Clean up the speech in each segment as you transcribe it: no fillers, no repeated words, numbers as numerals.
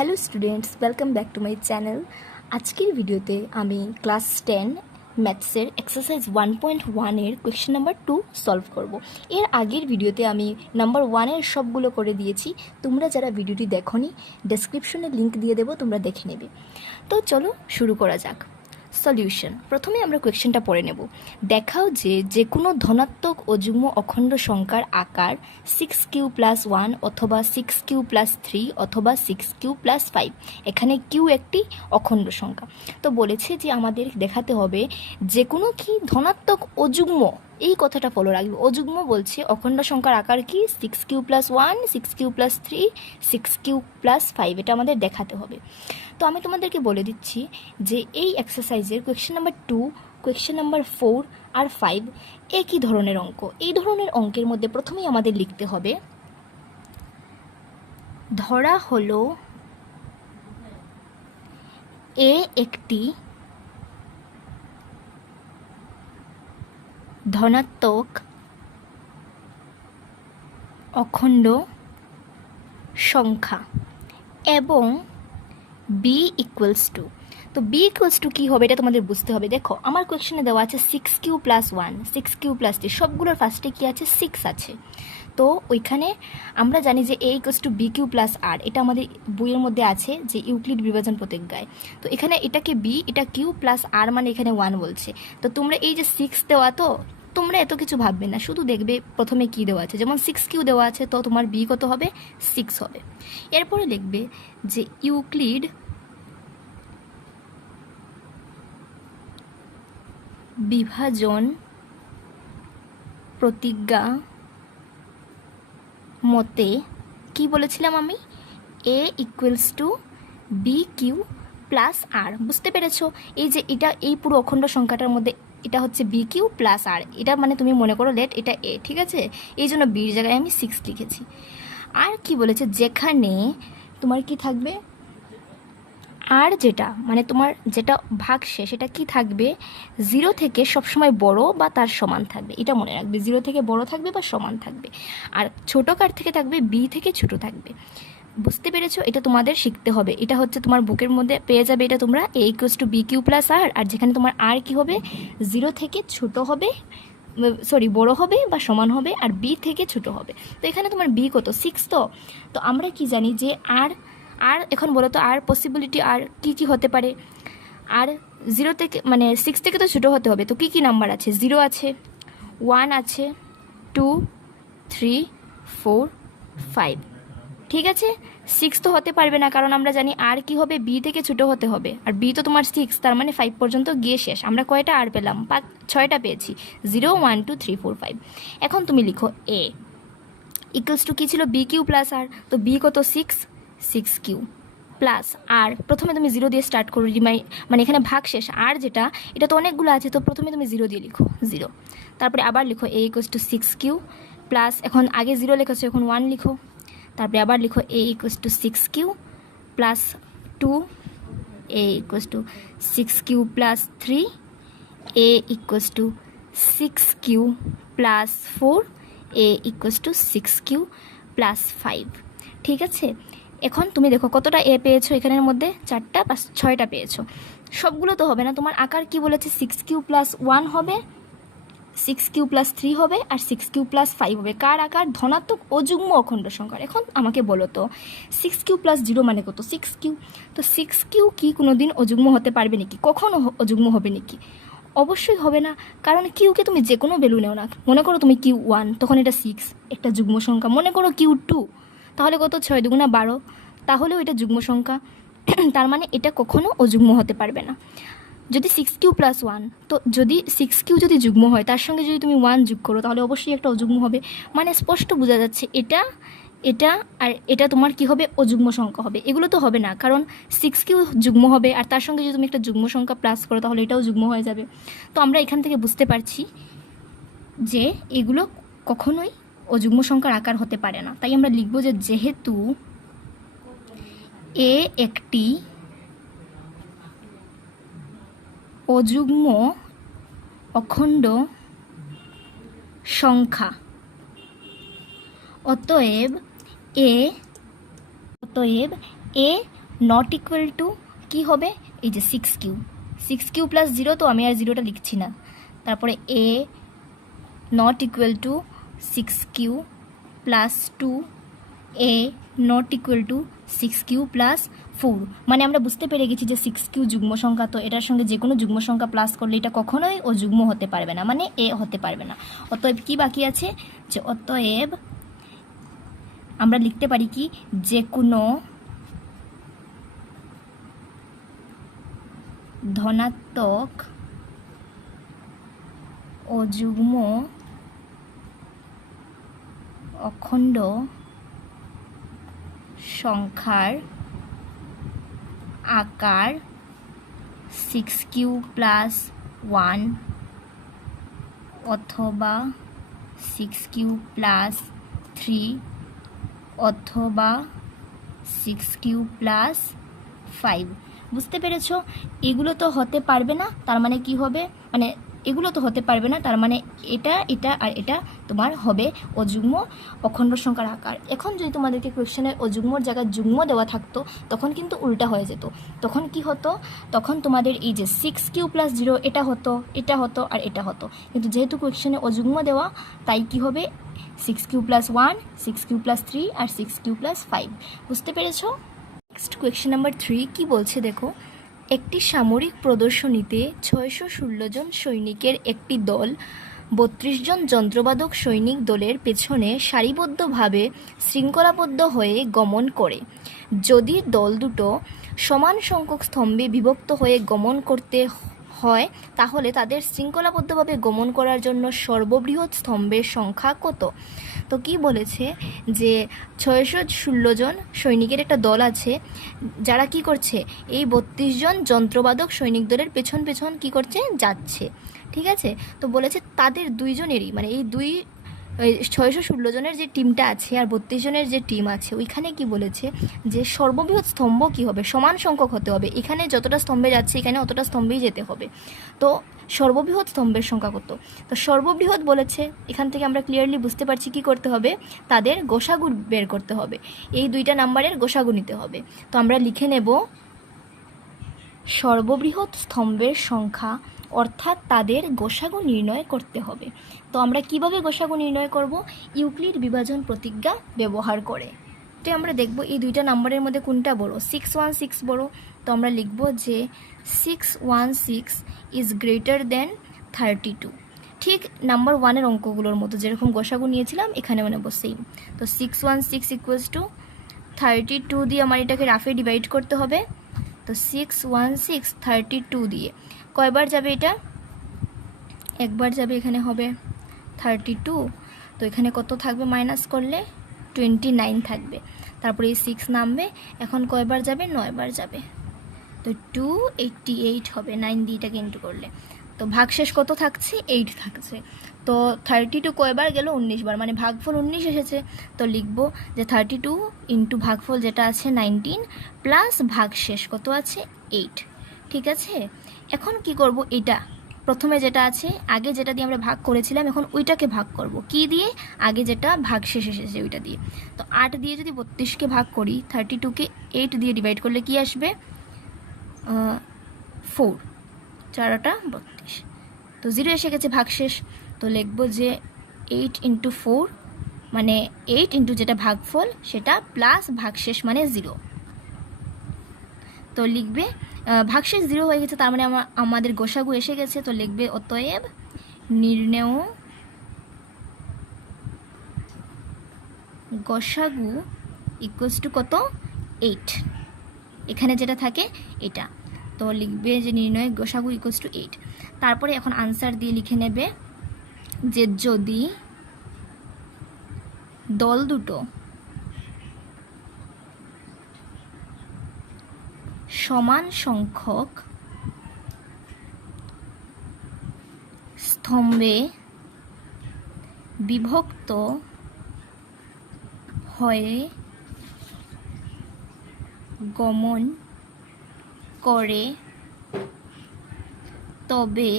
Hello students, welcome back to my channel. আজকের ভিডিওতে আমি ক্লাস 10 ম্যাথসের এক্সারসাইজ 1.1-এর কোয়েশ্চেন নাম্বার 2 সলভ করব। এর আগের ভিডিওতে আমি নাম্বার 1-এর সবগুলো করে দিয়েছি। তোমরা যারা ভিডিওটি দেখোনি, ডেসক্রিপশনে লিঙ্ক দিয়ে দেবো, তোমরা দেখে নেবে। তো চলো শুরু করা যাক। সলিউশন। প্রথমে আমরা কোয়েশ্চেনটা পড়ে নেব। দেখাও যে কোনো ধনাত্মক ও যুগ্ম অখণ্ড সংখ্যার আকার 6q+1 অথবা 6q+3 অথবা 6q+5। এখানে কিউ একটি অখণ্ড সংখ্যা। তো বলেছে যে আমাদের দেখাতে হবে যে কোনো কি ধনাত্মক ও যুগ্ম, এই কথাটা ফলো রাখবে। অযুগ্ম বলছে অখণ্ড সংখ্যার আকার কি 6q+1, 6q+3, 6q+5, এটা আমাদের দেখাতে হবে। তো আমি তোমাদেরকে বলে দিচ্ছি যে এই এক্সারসাইজের কোয়েশ্চেন নাম্বার 2, কোয়েশ্চেন নাম্বার 4 আর 5 একই ধরনের অঙ্ক। এই ধরনের অঙ্কের মধ্যে প্রথমেই আমাদের লিখতে হবে, ধরা হলো এ একটি ধনাত্মক অখণ্ড সংখ্যা এবং বি ইকুয়ালস টু। তো বি ইকুয়ালস টু কী হবে এটা তোমাদের বুঝতে হবে। দেখো আমার কোয়েশ্চেনে দেওয়া আছে 6q+1, 6q+3, সবগুলোর ফার্স্টে কী আছে, 6 আছে। তো ওইখানে আমরা জানি যে a ইকুয়ালস টু bq+r, এটা আমাদের বইয়ের মধ্যে আছে যে ইউক্লিড বিভাজন প্রতিজ্ঞায়। তো এখানে এটাকে b, এটা q প্লাস r, মানে এখানে 1 বলছে। তো তোমরা এই যে 6 দেওয়া, তো তোমরা এত কিছু ভাববে না, শুধু দেখবে প্রথমে কি দেওয়া আছে। যেমন 6q দেওয়া আছে, তো তোমার b কত হবে, 6 হবে। এরপরে লিখবে যে ইউক্লিড বিভাজন প্রতিজ্ঞা মতে কি বলেছিলাম আমি, a ইকুয়ালস টু bq+r। বুঝতে পেরেছো? এই যে এটা, এই পুরো অখণ্ড সংখ্যাটার মধ্যে এটা হচ্ছে bq+r, এটা মানে তুমি মনে করো লেট এটা a, ঠিক আছে? এই জন্য বির জায়গায় আমি 6 লিখেছি। আর কি বলেছে, যেখানে তোমার কি থাকবে, আর যেটা মানে তোমার যেটা ভাগশেষ, সেটা কি থাকবে, 0 থেকে সবসময় বড় বা তার সমান থাকবে। এটা মনে রাখবে, 0 থেকে বড় থাকবে বা সমান থাকবে। আর ছোট কার থেকে থাকবে, বি থেকে ছোট থাকবে। বুঝতে পেরেছো? এটা তোমাদের শিখতে হবে। এটা হচ্ছে তোমার বুকের মধ্যে পেয়ে যাবে, এটা তোমরা a ইকুয়ালস টু bq+r, আর যেখানে তোমার আর কি হবে, 0 থেকে ছোট হবে, বড় হবে বা সমান হবে, আর বি থেকে ছোট হবে। তো এখানে তোমার বি কত, 6। তো আমরা কি জানি যে আর এখন বলো তো আর পসিবিলিটি আর কি হতে পারে। আর 0 থেকে মানে 6 থেকে তো ছোটো হতে হবে। তো কি নাম্বার আছে, 0 আছে, 1 আছে, 2, 3, 4, 5, ঠিক আছে? 6 তো হতে পারবে না, কারণ আমরা জানি আর কি হবে, বি থেকে ছোটো হতে হবে। আর বি তো তোমার 6, তার মানে 5 পর্যন্ত গিয়ে শেষ। আমরা কয়টা আর পেলাম, 6টা পেয়েছি, 0, 1, 2, 3, 4, 5। এখন তুমি লিখো a ইকুয়ালস টু কী ছিল, bq+r। তো b কত, 6q প্লাস আর, প্রথমে তুমি 0 দিয়ে স্টার্ট করো, মানে এখানে ভাগ শেষ, আর যেটা এটা তো অনেকগুলো আছে, তো প্রথমে তুমি 0 দিয়ে লিখো, 0। তারপরে আবার লিখো a equals to 6q plus, এখন আগে 0 লিখেছো, এখন 1 লিখো। তারপরে আবার লিখো a equals to 6q plus 2, a equals to 6q plus 3, a equals to 6q plus 4, a equals to 6q plus 5। ঠিক আছে? এখন তুমি দেখো কতটা এ পেয়েছো, এখানের মধ্যে 4টা বা 6টা পেয়েছো। সবগুলো তো হবে না, তোমার আকার কি বলেছে, 6q+1 হবে, 6q+3 হবে, আর 6q+5 হবে। কার আকার, ধনাত্মক অযুগ্ম অখণ্ড সংখ্যার। এখন আমাকে বলো তো 6q+0 মানে কত, 6q। তো 6q কি কোনোদিন অযুগ্ম হতে পারবে নাকি, কখনো অযুগ্ম হবে নাকি? অবশ্যই হবে না, কারণ কিউকে তুমি যে কোনো ভ্যালু নেও না। মনে করো তুমি q1, তখন এটা 6, একটা যুগ্ম সংখ্যা। মনে করো q2, তাহলে কত, 6 দুগুণা 12, তাহলেও এটা যুগ্ম সংখ্যা। তার মানে এটা কখনো অযুগ্ম হতে পারবে না। যদি 6q+1, তো যদি 6q যদি যুগ্ম হয়, তার সঙ্গে যদি তুমি 1 যোগ করো, তাহলে অবশ্যই একটা অযুগ্ম হবে। মানে স্পষ্ট বোঝা যাচ্ছে এটা আর এটা তোমার কি হবে, অযুগ্ম সংখ্যা হবে। এগুলো তো হবে না, কারণ 6q যুগ্ম হবে, আর তার সঙ্গে যদি তুমি একটা যুগ্ম সংখ্যা প্লাস করো, তাহলে এটাও যুগ্ম হয়ে যাবে। তো আমরা এখান থেকে বুঝতে পারছি যে এগুলো কখনোই অযুগ্ম সংখ্যার আকার হতে পারে না। তাই আমরা লিখব যে যেহেতু এ একটি অযুগ্ম অখণ্ড সংখ্যা, অতএব এ নট ইকুয়াল টু কী হবে, এই যে 6q প্লাস 0, তো আমি আর 0টা লিখছি না। তারপরে A not equal to 6q plus 2, A not equal to 6q plus 4। মানে আমরা বুঝতে পেরে গেছি যে 6q যুগ্ম সংখ্যা, তো এটার সঙ্গে যে কোনো যুগ্ম সংখ্যা প্লাস করলে এটা কখনোই ও যুগ্ম হতে পারবে না, মানে এ হতে পারবে না। অতএব কি বাকি আছে, যে অতএব আমরা লিখতে পারি কি, যে কোনো ধনাত্মক ও যুগ্ম অখণ্ড সংখ্যার আকার 6q প্লাস 1 অথবা 6q প্লাস 3 অথবা 6q প্লাস 5। বুঝতে পেরেছো? এগুলো তো হতে পারবে না, তার মানে কি হবে, মানে এগুলো তো হতে পারবে না, তার মানে এটা এটা আর এটা তোমার হবে অযুগ্ম অখণ্ড সংখ্যার আকার। এখন যদি তোমাদেরকে কোয়েশ্চেনের অযুগ্মর জায়গায় যুগ্ম দেওয়া থাকতো তখন কিন্তু উল্টা হয়ে যেত। তখন কি হতো, তখন তোমাদের এই যে 6q প্লাস 0 এটা হতো, এটা হতো আর এটা হতো। কিন্তু যেহেতু কোয়েশ্চেনে অযুগ্ম দেওয়া, তাই কি হবে 6q প্লাস 1, 6q প্লাস 3 আর 6q প্লাস 5। বুঝতে পেরেছো? নেক্সট কোয়েশ্চেন নাম্বার 3 কি বলছে দেখো, একটি সামরিক প্রদর্শনীতে 616 জন সৈনিকের একটি দল 32 জন যন্ত্রবাদক সৈনিক দলের পেছনে সারিবদ্ধভাবে শৃঙ্খলাবদ্ধ হয়ে গমন করে। যদি দল দুটো সমান সংখ্যক স্তম্ভে বিভক্ত হয়ে গমন করতে হয় তাহলে তাদের শৃঙ্খলাবদ্ধভাবে গমন করার জন্য সর্ববৃহৎ স্তম্ভের সংখ্যা কত? তো কি বলেছে যে 616 জন সৈনিকের একটা দল আছে, যারা কি করছে, এই 32 জন যন্ত্রবাদক সৈনিক দলের পেছন পেছন কি করছে, যাচ্ছে। ঠিক আছে, তো বলেছে তাদের দুইজনেরই, মানে এই 616 জনের যে টিমটা আছে আর 32 জনের যে টিম আছে, ওইখানে কি বলেছে যে সর্ববৃহৎ স্তম্ভ কি হবে, সমান সংখ্যক হতে হবে। এখানে যতটা স্তম্ভে যাচ্ছে এখানে অতটা স্তম্ভেই যেতে হবে। তো সর্ববৃহৎ স্তম্ভের সংখ্যা কত? তো সর্ববৃহৎ বলেছে, এখান থেকে আমরা ক্লিয়ারলি বুঝতে পারছি কি করতে হবে, তাদের গোসাগু বের করতে হবে, এই দুইটা নাম্বারের গোসাগু নিতে হবে। তো আমরা লিখে নেব সর্ববৃহৎ স্তম্ভের সংখ্যা, অর্থাৎ তাদের গোসাগু নির্ণয় করতে হবে। তো আমরা কিভাবে গোসাগু নির্ণয় করব? ইউক্লিড বিভাজন প্রতিজ্ঞা ব্যবহার করে। তো আমরা দেখব এই দুইটা নাম্বারের মধ্যে কোনটা বড়, 616 বড়। তো আমরা লিখব যে 616 ইজ গ্রেটার দেন 32। ঠিক নাম্বার 1-এর অঙ্কগুলোর মতো যেরকম গোসাগু নিয়েছিলাম এখানে মানে সেম। তো 616 ইকুয়ালস টু 32 দিয়ে আমার এটাকে রাফে ডিভাইড করতে হবে। তো 616 32 দিয়ে কয়বার যাবে, এটা একবার যাবে, এখানে হবে 32। তো এখানে কত থাকবে, মাইনাস করলে 29 থাকবে। তারপরে এই 6 নামবে, এখন কয়বার যাবে, 9 বার যাবে। তো 288 হবে 9 দিয়ে এটাকে ইন্টু করলে। তো ভাগশেষ কত থাকছে, 8 থাকছে। তো 32 কয়বার গেল, 19 বার, মানে ভাগফল 19 এসেছে। তো লিখবো যে 32 ইন্টু ভাগফল যেটা আছে 19 প্লাস ভাগশেষ কত আছে, 8। ঠিক আছে, এখন কি করব, এটা প্রথমে যেটা আছে আগে যেটা দিয়ে আমরা ভাগ করেছিলাম এখন ওইটাকে ভাগ করব কি দিয়ে, আগে যেটা ভাগশেষ এসেছে ওইটা দিয়ে। তো 8 দিয়ে যদি 32কে ভাগ করি, 32কে 8 দিয়ে ডিভাইড করলে কি আসবে, 4, 4টা 32। তো 0 এসে গেছে ভাগশেষ। তো লিখব যে 8 ইন্টু 4 মানে 8 ইন্টু যেটা ভাগফল সেটা প্লাস ভাগশেষ মানে 0। তো লিখবে ভাগশেষ 0 হয়ে গেছে, তার মানে আমাদের গোসাগু এসে গেছে। তো লিখবে অতএব নির্ণেয় গোসাগু ইকুয়ালস টু কত, 8। এখানে যেটা থাকে এটা। তো লিখবে যে নির্ণয় গোসাগু ইকুয়ালস টু 8। তারপরে এখন আনসার দিয়ে লিখে নেবে যে যদি দল দুটো সমান সংখ্যক স্তম্ভে বিভক্ত হয়ে গমন করে তবে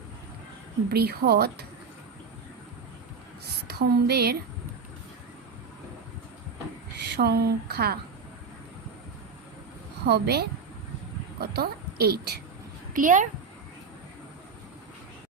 সর্ববৃহৎ স্তম্ভের সংখ্যা হবে কত 8 ক্লিয়ার